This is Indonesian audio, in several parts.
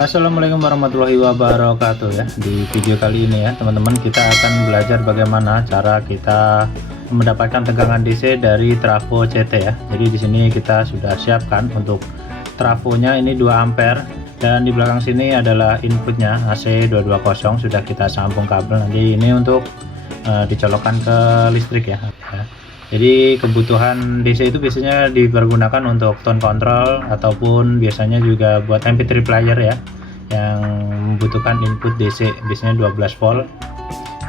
Assalamualaikum warahmatullahi wabarakatuh ya. Di video kali ini ya teman-teman, kita akan belajar bagaimana cara kita mendapatkan tegangan DC dari trafo CT ya. Jadi di sini kita sudah siapkan untuk trafonya ini 2 ampere, dan di belakang sini adalah inputnya AC 220, sudah kita sambung kabel. Nanti ini untuk dicolokkan ke listrik ya. Jadi kebutuhan DC itu biasanya dipergunakan untuk tone control ataupun biasanya juga buat MP3 player ya, yang membutuhkan input DC biasanya 12 volt.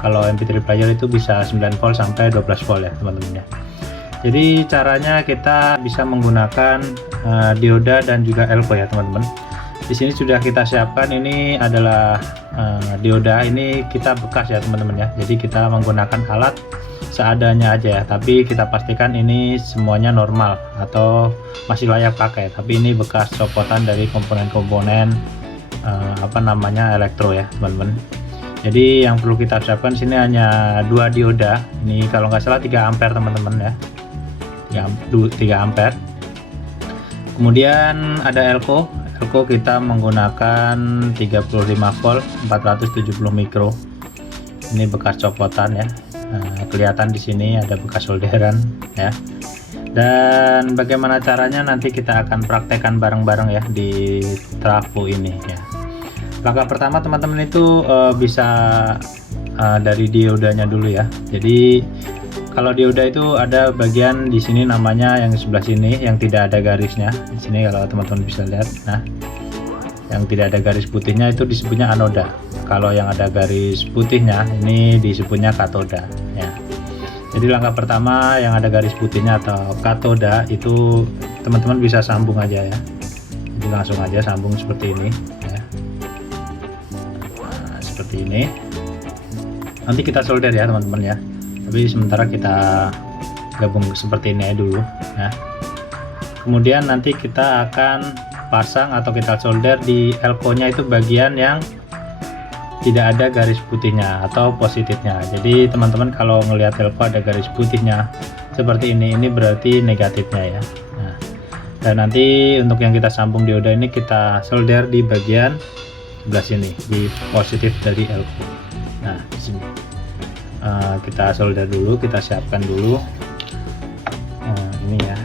Kalau MP3 player itu bisa 9 volt sampai 12 volt ya teman-teman ya. Jadi caranya kita bisa menggunakan dioda dan juga elko ya teman-teman. Di sini sudah kita siapkan, ini adalah dioda, ini kita bekas ya teman-teman ya. Jadi kita menggunakan alat seadanya aja ya, tapi kita pastikan ini semuanya normal atau masih layak pakai. Tapi ini bekas copotan dari komponen-komponen elektro ya teman-teman. Jadi yang perlu kita siapkan sini hanya 2 dioda. Ini kalau nggak salah 3 ampere teman-teman ya, 3 ampere. Kemudian ada elko kita menggunakan 35 volt 470 mikro. Ini bekas copotan ya. Kelihatan di sini ada bekas solderan ya. Dan bagaimana caranya nanti kita akan praktekkan bareng-bareng ya di trafo ini ya. Langkah pertama teman-teman itu bisa dari diodanya dulu ya. Jadi kalau dioda itu ada bagian di sini namanya yang sebelah sini yang tidak ada garisnya. Di sini kalau teman-teman bisa lihat, nah yang tidak ada garis putihnya itu disebutnya anoda. Kalau yang ada garis putihnya ini disebutnya katoda ya. Jadi langkah pertama yang ada garis putihnya atau katoda itu teman-teman bisa sambung aja ya. Jadi langsung aja sambung seperti ini ya. Nah, seperti ini. Nanti kita solder ya teman-teman ya. Tapi sementara kita gabung seperti ini aja dulu ya. Kemudian nanti kita akan pasang atau kita solder di elko-nya itu bagian yang tidak ada garis putihnya atau positifnya. Jadi teman-teman kalau ngelihat elko ada garis putihnya seperti ini berarti negatifnya ya. Nah, dan nanti untuk yang kita sambung dioda ini kita solder di bagian sebelah sini, di positif dari elko. Nah di sini kita solder dulu, kita siapkan dulu ini ya.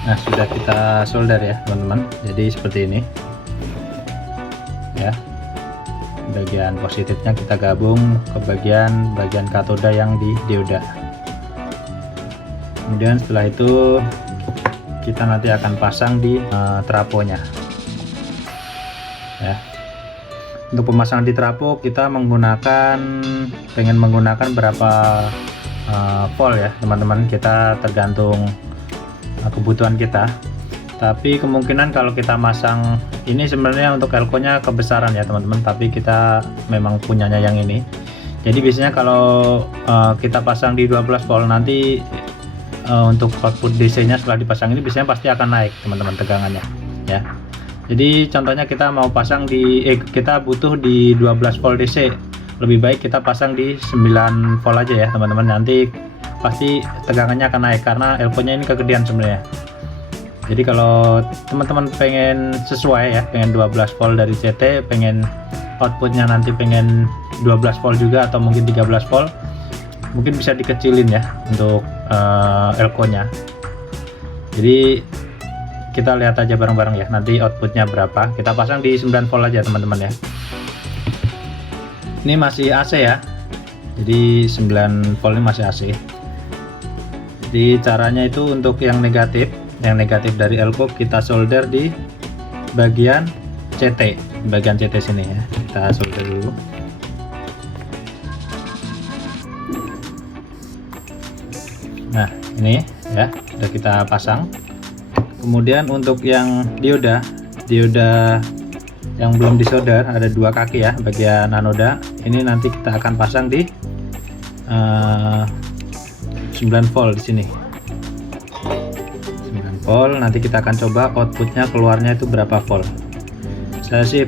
Nah sudah kita solder ya teman-teman. Jadi seperti ini ya, bagian positifnya kita gabung ke bagian katoda yang di dioda. Kemudian setelah itu kita nanti akan pasang di trafonya ya. Untuk pemasangan di trafo kita pengen menggunakan berapa volt ya teman-teman, kita tergantung kebutuhan kita. Tapi kemungkinan kalau kita masang ini sebenarnya untuk elko-nya kebesaran ya teman-teman, tapi kita memang punyanya yang ini. Jadi biasanya kalau kita pasang di 12 volt nanti untuk output DC-nya setelah dipasang ini biasanya pasti akan naik teman-teman tegangannya ya. Jadi contohnya kita mau pasang kita butuh di 12 volt DC, lebih baik kita pasang di 9 volt aja ya teman-teman. Nanti pasti tegangannya akan naik karena elko-nya ini kegedean sebenarnya. Jadi kalau teman-teman pengen sesuai ya, pengen 12 volt dari CT, pengen outputnya nanti pengen 12 volt juga atau mungkin 13 volt, mungkin bisa dikecilin ya untuk elko-nya. Jadi kita lihat aja bareng-bareng ya nanti outputnya berapa. Kita pasang di 9 volt aja teman-teman ya. Ini masih AC ya, jadi 9 volt ini masih AC. Jadi caranya itu untuk yang negatif dari elko kita solder di bagian CT sini ya. Kita solder dulu. Nah ini ya sudah kita pasang. Kemudian untuk yang dioda yang belum disolder ada 2 kaki ya bagian anoda. Ini nanti kita akan pasang di 9 volt di sini. 9 volt, nanti kita akan coba outputnya keluarnya itu berapa volt. saya sih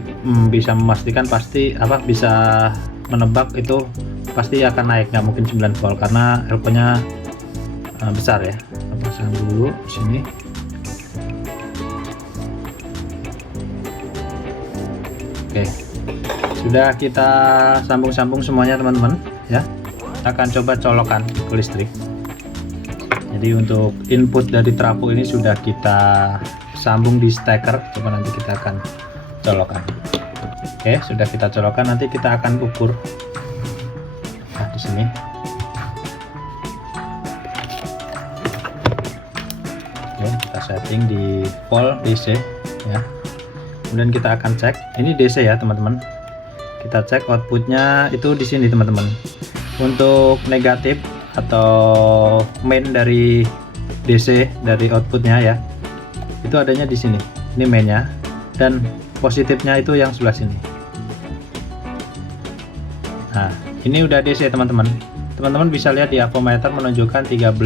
bisa memastikan pasti bisa menebak itu pasti akan naik, nggak mungkin 9 volt karena elko nya besar ya. Kita pasang dulu sini. Oke, sudah kita sambung-sambung semuanya teman-teman ya. Kita akan coba colokan ke listrik. Jadi untuk input dari trafo ini sudah kita sambung di steker, coba nanti kita akan colokan. Oke, sudah kita colokan, nanti kita akan ukur. Nah, di sini. Oke, kita setting di volt DC ya. Kemudian kita akan cek, ini DC ya teman-teman. Kita cek outputnya itu di sini teman-teman. Untuk negatif atau main dari DC dari outputnya ya, itu adanya di sini. Ini mainnya, dan positifnya itu yang sebelah sini. Nah, ini udah DC teman-teman. Teman-teman bisa lihat di avometer menunjukkan 13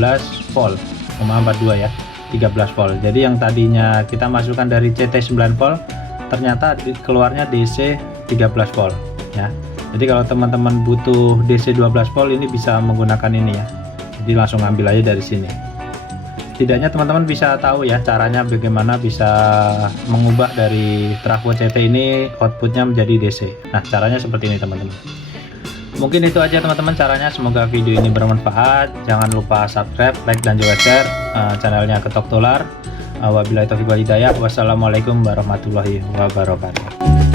volt, 42 ya, 13 volt. Jadi yang tadinya kita masukkan dari CT 9 volt, ternyata keluarnya DC 13 volt ya. Jadi kalau teman-teman butuh DC 12 volt ini bisa menggunakan ini ya. Jadi langsung ambil aja dari sini. Setidaknya teman-teman bisa tahu ya caranya bagaimana bisa mengubah dari trafo CT ini outputnya menjadi DC. Nah, caranya seperti ini teman-teman. Mungkin itu aja teman-teman caranya. Semoga video ini bermanfaat. Jangan lupa subscribe, like, dan juga share channelnya Ketok Tular. Wabillahi taufiq wal hidayah. Wassalamualaikum warahmatullahi wabarakatuh.